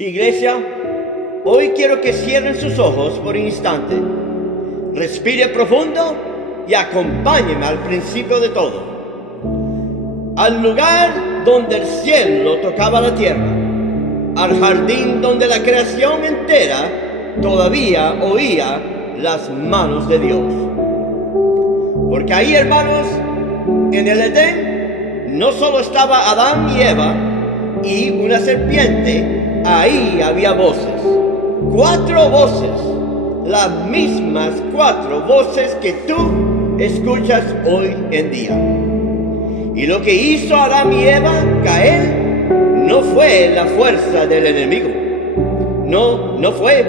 Iglesia, hoy quiero que cierren sus ojos por un instante. Respire profundo y acompáñenme al principio de todo. Al lugar donde el cielo tocaba la tierra, al jardín donde la creación entera todavía oía las manos de Dios. Porque ahí, hermanos, en el Edén, no solo estaba Adán y Eva y una serpiente. Ahí había voces, 4 voces, las mismas 4 voces que tú escuchas hoy en día. Y lo que hizo Adán y Eva caer no fue la fuerza del enemigo, no fue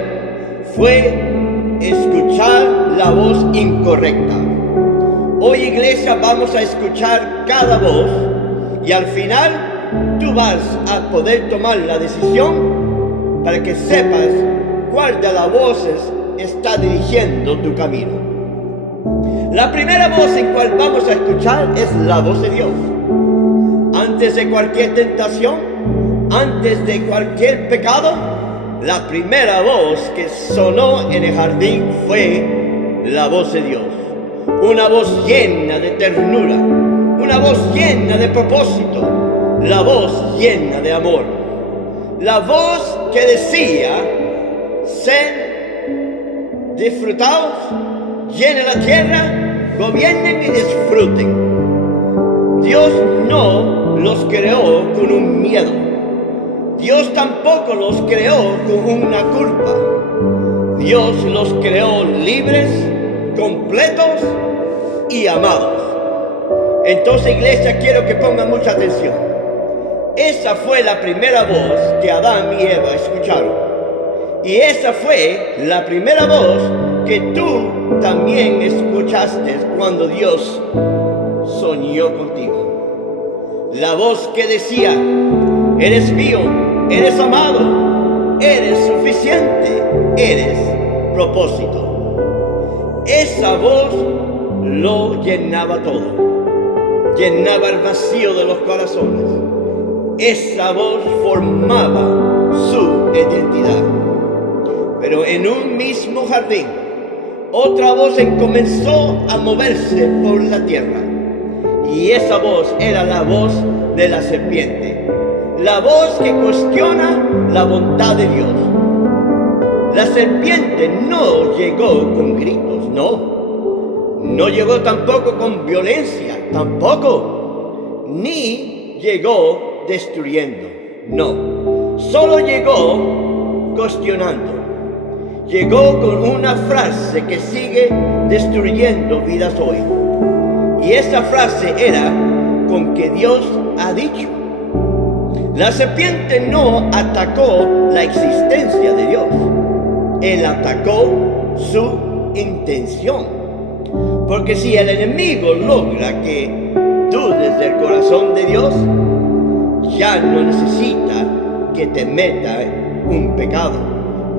escuchar la voz incorrecta. Hoy, iglesia, vamos a escuchar cada voz y al final tú vas a poder tomar la decisión para que sepas cuál de las voces está dirigiendo tu camino. La primera voz en cual vamos a escuchar es la voz de Dios. Antes de cualquier tentación, antes de cualquier pecado, la primera voz que sonó en el jardín fue la voz de Dios. Una voz llena de ternura, una voz llena de propósito, la voz llena de amor, la voz que decía: sed disfrutados, llenen la tierra, gobiernen y disfruten. Dios no los creó con un miedo. Dios tampoco los creó con una culpa. Dios los creó libres, completos y amados. Entonces, iglesia, quiero que pongan mucha atención. Esa fue la primera voz que Adán y Eva escucharon. Y esa fue la primera voz que tú también escuchaste cuando Dios soñó contigo. La voz que decía: eres mío, eres amado, eres suficiente, eres propósito. Esa voz lo llenaba todo, llenaba el vacío de los corazones. Esa voz formaba su identidad. Pero en un mismo jardín, otra voz comenzó a moverse por la tierra. Y esa voz era la voz de la serpiente. La voz que cuestiona la bondad de Dios. La serpiente no llegó con gritos, no llegó tampoco con violencia, tampoco. Ni llegó destruyendo, no. Solo llegó cuestionando. Llegó con una frase que sigue destruyendo vidas hoy. Y esa frase era: con que Dios ha dicho. La serpiente no atacó la existencia de Dios. Él atacó su intención. Porque si el enemigo logra que dudes del corazón de Dios, ya no necesita que te meta un pecado.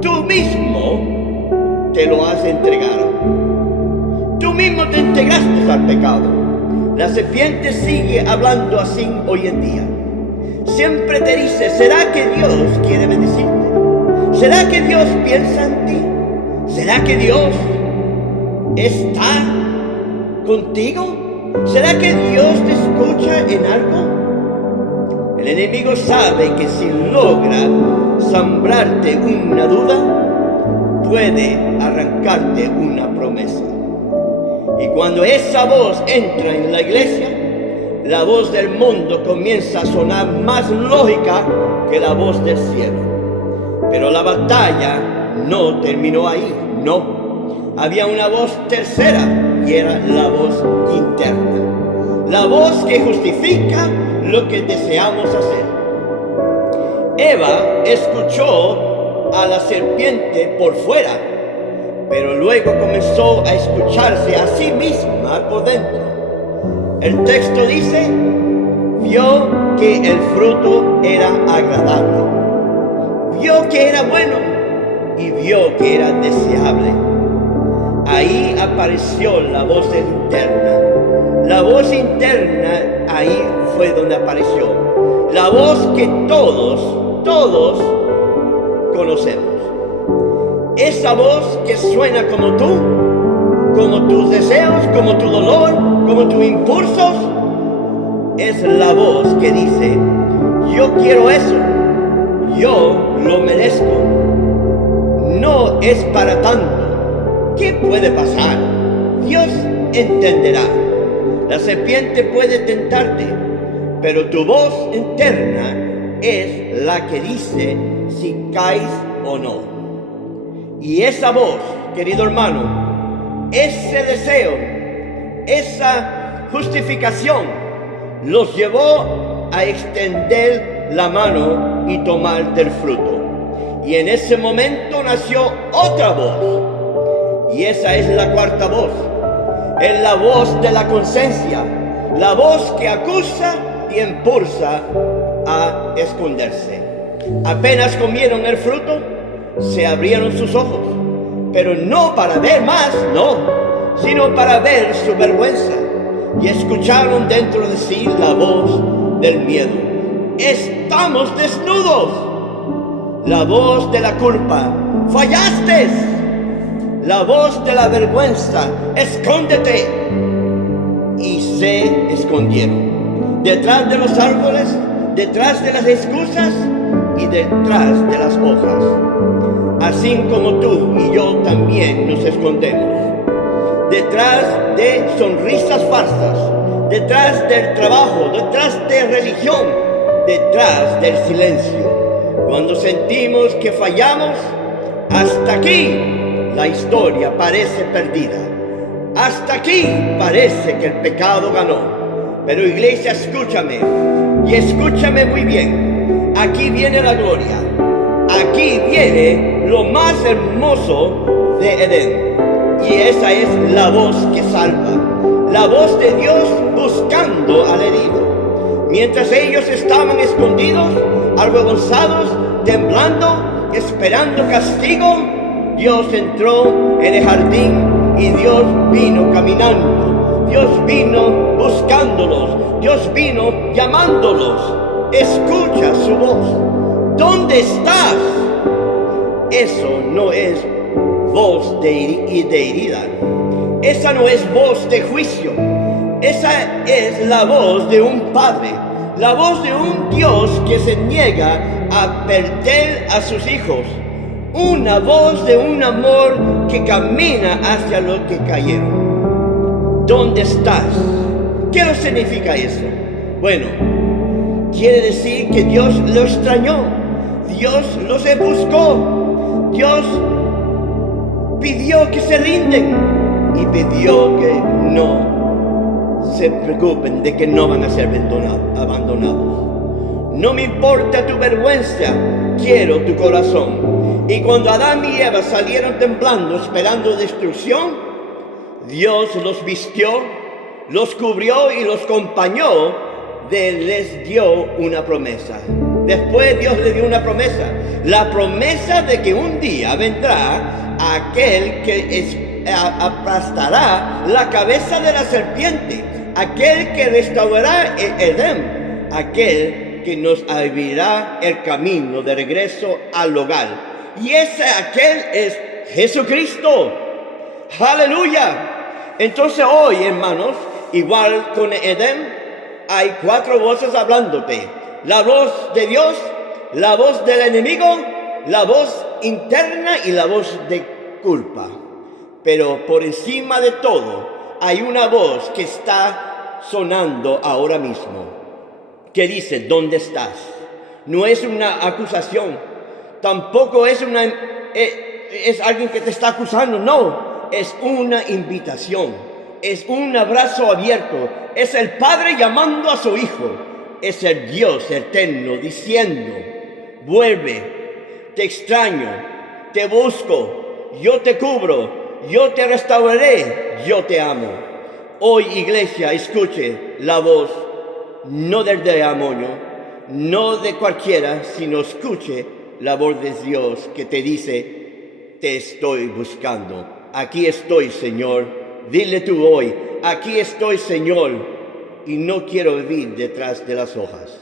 Tú mismo te lo has entregado. Tú mismo te entregaste al pecado. La serpiente sigue hablando así hoy en día. Siempre te dice: ¿será que Dios quiere bendecirte? ¿Será que Dios piensa en ti? ¿Será que Dios está contigo? ¿Será que Dios te escucha en algo? El enemigo sabe que si logra sembrarte una duda, puede arrancarte una promesa. Y cuando esa voz entra en la iglesia, la voz del mundo comienza a sonar más lógica que la voz del cielo. Pero la batalla no terminó ahí, no. Había una voz tercera y era la voz interna. La voz que justifica lo que deseamos hacer. Eva escuchó a la serpiente por fuera, pero luego comenzó a escucharse a sí misma por dentro. El texto dice: vio que el fruto era agradable, vio que era bueno y vio que era deseable. Ahí apareció la voz interna. La voz interna, ahí fue donde apareció. La voz que todos conocemos. Esa voz que suena como tú, como tus deseos, como tu dolor, como tus impulsos, es la voz que dice: yo quiero eso, yo lo merezco, no es para tanto, ¿qué puede pasar? Dios entenderá. La serpiente puede tentarte, pero tu voz interna es la que dice si caes o no. Y esa voz, querido hermano, ese deseo, esa justificación, los llevó a extender la mano y tomar del fruto. Y en ese momento nació otra voz. Y esa es la cuarta voz. Es la voz de la conciencia, la voz que acusa y impulsa a esconderse. Apenas comieron el fruto, se abrieron sus ojos, pero no para ver más, no, sino para ver su vergüenza. Y escucharon dentro de sí la voz del miedo. Estamos desnudos. La voz de la culpa. Fallaste. La voz de la vergüenza. Escóndete. Y se escondieron. Detrás de los árboles, detrás de las excusas y detrás de las hojas. Así como tú y yo también nos escondemos. Detrás de sonrisas falsas, detrás del trabajo, detrás de religión, detrás del silencio. Cuando sentimos que fallamos, hasta aquí la historia parece perdida. Hasta aquí parece que el pecado ganó. Pero iglesia, escúchame, y escúchame muy bien. Aquí viene la gloria. Aquí viene lo más hermoso de Edén. Y esa es la voz que salva, la voz de Dios buscando al herido. Mientras ellos estaban escondidos, avergonzados, temblando, esperando castigo, Dios entró en el jardín y Dios vino caminando. Dios vino buscándolos, Dios vino llamándolos. Escucha su voz. ¿Dónde estás? Eso no es voz de herida. Esa no es voz de juicio. Esa es la voz de un padre, la voz de un Dios que se niega a perder a sus hijos. Una voz de un amor que camina hacia los que cayeron. ¿Dónde estás? ¿Qué significa eso? Bueno, quiere decir que Dios los extrañó. Dios los buscó. Dios pidió que se rinden y pidió que no se preocupen de que no van a ser abandonados. No me importa tu vergüenza, quiero tu corazón. Y cuando Adán y Eva salieron temblando, esperando destrucción, Dios los vistió, los cubrió y los acompañó, les dio una promesa. Después Dios le dio una promesa, la promesa de que un día vendrá aquel que aplastará la cabeza de la serpiente, aquel que restaurará el Edén, aquel que nos abrirá el camino de regreso al hogar. Y aquel es Jesucristo. ¡Aleluya! Entonces hoy, hermanos, igual con Edén, hay cuatro voces hablándote. La voz de Dios, la voz del enemigo, la voz interna y la voz de culpa. Pero por encima de todo hay una voz que está sonando ahora mismo, que dice: ¿dónde estás? No es una acusación, tampoco es alguien que te está acusando, no, es una invitación, es un abrazo abierto, es el Padre llamando a su Hijo, es el Dios eterno diciendo: vuelve, te extraño, te busco, yo te cubro, yo te restauraré, yo te amo. Hoy, iglesia, escuche la voz, no del demonio, no de cualquiera, sino escuche la voz de Dios que te dice: te estoy buscando. Aquí estoy, Señor. Dile tú hoy: aquí estoy, Señor, y no quiero vivir detrás de las hojas.